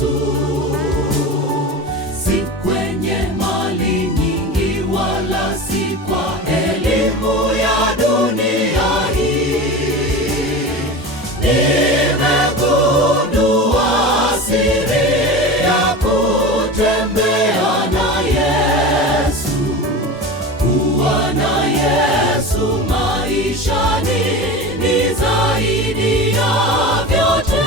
Yesu, si kwenye mali nyingi wala si kwa elimu ya dunia hii. Nimegundua siri ya kutembea na Yesu, kuwa na Yesu maishani ni zaidi ya vyote.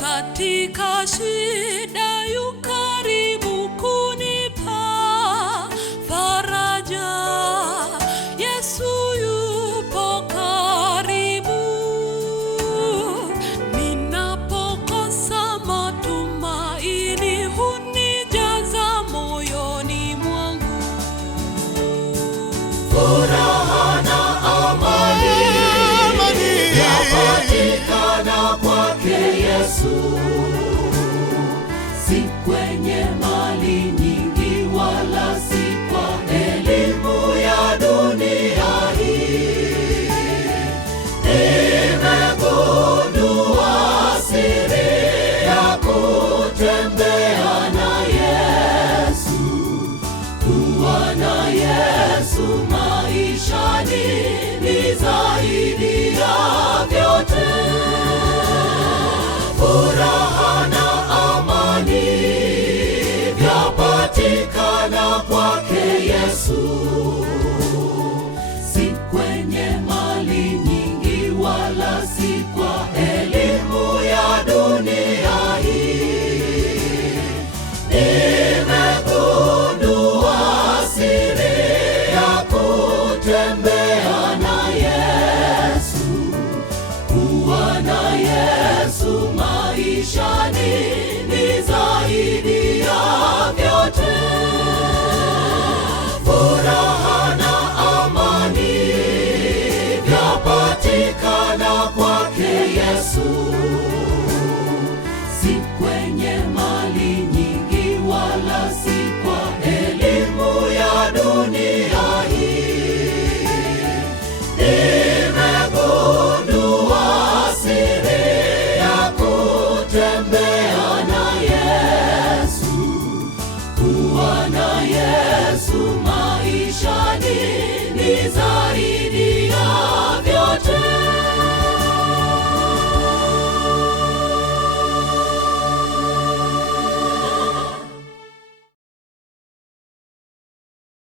Katika shida yu karibu kunipa faraja. Yesu yupo karibu. Ninapokosa matumaini hunijaza moyoni mwangu furaha na amani yapatikana kwake Yesu, si kwenye mali nyingi wala si kwa elimu ya dunia hii. Nimegundua siri ya kutembea na Yesu, kuwa na Yesu maishani ni zaidi ya vyote. Furaha na amani vyapatikana kwake Yesu, si kwenye mali nyingi wala si kwa elimu ya dunia hii. Nimegundua siri ya kutembea na Yesu, kuwa na Yesu maishani ni zaidi ya vyote. Furaha na amani vyapatikana kwake Yesu, si kwenye mali nyingi wala si kwa elimu ya dunia hii. Nimegundua siri ya kutembea na Yesu, kuwa na Yesu maishani ni zaidi